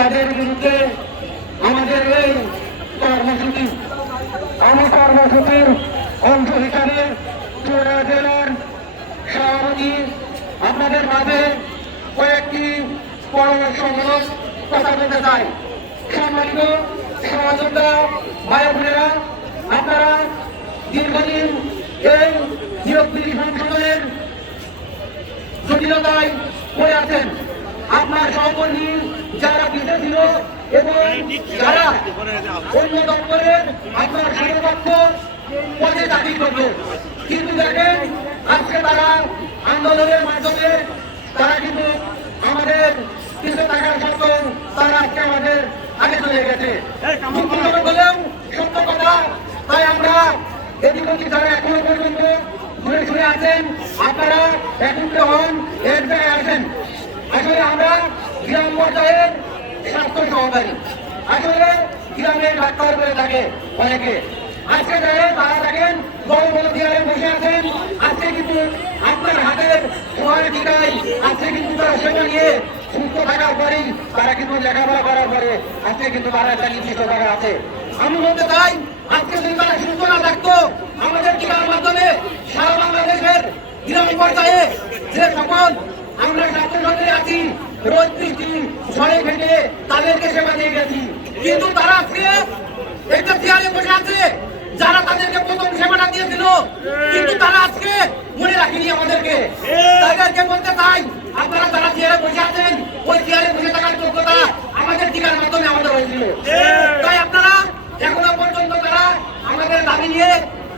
তাদের বিরুদ্ধে আমাদের এই কর্মসূচি, আমি কর্মসূচির অংশ হিসাবে চুড়া জেলার সভাপতি, আপনাদের মাঝে কয়েকটি পরামর্শমূলক কথা বলতে চাই। সম্মানিত সহযোদ্ধা ভাই বোনেরা, আপনারা দীর্ঘদিন এই নিয়োগবিধি সংশোধনের জটিলতায় পড়ে আছেন। আপনার সহকর্মী ছিল এবং যারা অন্য দপ্তরের আপনার সমকক্ষ পদে চাকরি করতো কিন্তু দেখেন, আজকে তারা আন্দোলনের মাধ্যমে তারা কিন্তু আমাদের পিছিয়ে থাকার সত্ত্বেও তারা আজকে আমাদের আগে চলে গেছে। হলেও সত্য কথা, তাই আমরা এদিক যারা এখনও পর্যন্ত ঘুরে ঘুরে আছেন, আপনারা একত্রিত হন এক জায়গায় আসেন। আসলে আমরা গ্রাম পর্যায়ের স্বাস্থ্য সহকারী আসলে গ্রামে ডাক্তার করে থাকে অনেকে আজকে যারা তারা থাকেন বড় বড় চেয়ারে বসে আছেন আজকে কিন্তু আপনার হাতের সময় টিকাই আজকে কিন্তু তারা সেটা নিয়ে সুস্থ থাকার পরেই তারা কিন্তু লেখাপড়া করার পরে আজকে কিন্তু তারা একটা নির্দিষ্ট জায়গা আছে আমি বলতে চাই আজকে যদি তারা সুস্থ না থাকতো আমাদের টিকার মাধ্যমে সারা বাংলাদেশের গ্রাম পর্যায়ে যে সকল আমরা ছাত্রছাত্রী আছি, রোজ ঝড়ে ফেটে তাদেরকে সেবা দিয়ে গেছি। কিন্তু তারা আজকে একটা চেয়ারে বসে আছে, যারা তাদেরকে প্রথম সেবাটা দিয়েছিল। কিন্তু তারা আজকে মনে রাখেনি আমাদেরকে। তাদেরকে বলতে চাই, আপনারা যারা চেয়ারে বসে আছেন, ওই চেয়ারে বসে থাকার যোগ্যতা আমাদের টিকার মাধ্যমে আমাদের হয়েছিল। তাই আপনারা এখনও পর্যন্ত তারা আমাদের দাবি নিয়ে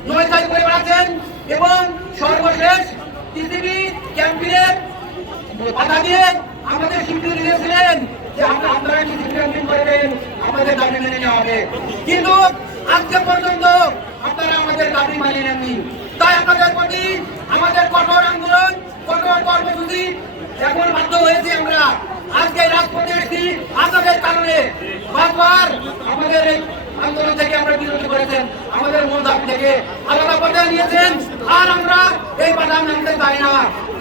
নয়টাই করে বেড়াচ্ছেন এবং সর্বশেষ পৃথিবী ক্যাম্পিনের আজকে পর্যন্ত আপনারা আজকে রাজপথে আমাদের আন্দোলন থেকে আমরা বিরতি করেছেন, আমাদের মূল দাবি থেকে। আলাদা পর্যায়ে নিয়েছেন, আর আমরা এই বাধা মানতে চাই না।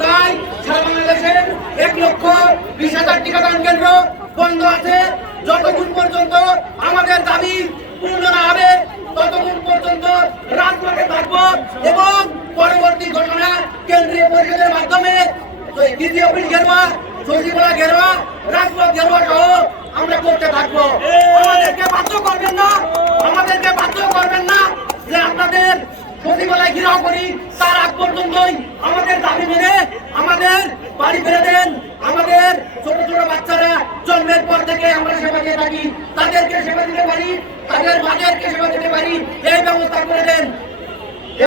তাই সারা বন্ধ আছে, যতক্ষণ পর্যন্ত আমাদের দাবি পূর্ণ না হবে, ততক্ষণ পর্যন্ত রাজপথে থাকব এবং পরবর্তী ঘটনা কেন্দ্রীয় পরিষদের মাধ্যমে দ্বিতীয় অফিস রাজপথ ঘেরোয়া সহ আমরা করতে থাকব। আমাদেরকে বাধ্য করবেন না, আমাদেরকে বাধ্য করবেন না যে আপনাদের সচিবালয় ঘিরাও করি, তার আগ পর্যন্তই আমাদের দাবি মেনে আমাদের বাড়ি ফিরে দেন আমাদের ছোট ছোট বাচ্চারা জন্মের পর থেকে আমরা সেবা দিয়ে থাকি তাদেরকে সেবা দিতে পারি তাদের মাদেরকে সেবা দিতে পারি এই ব্যবস্থা করে দেন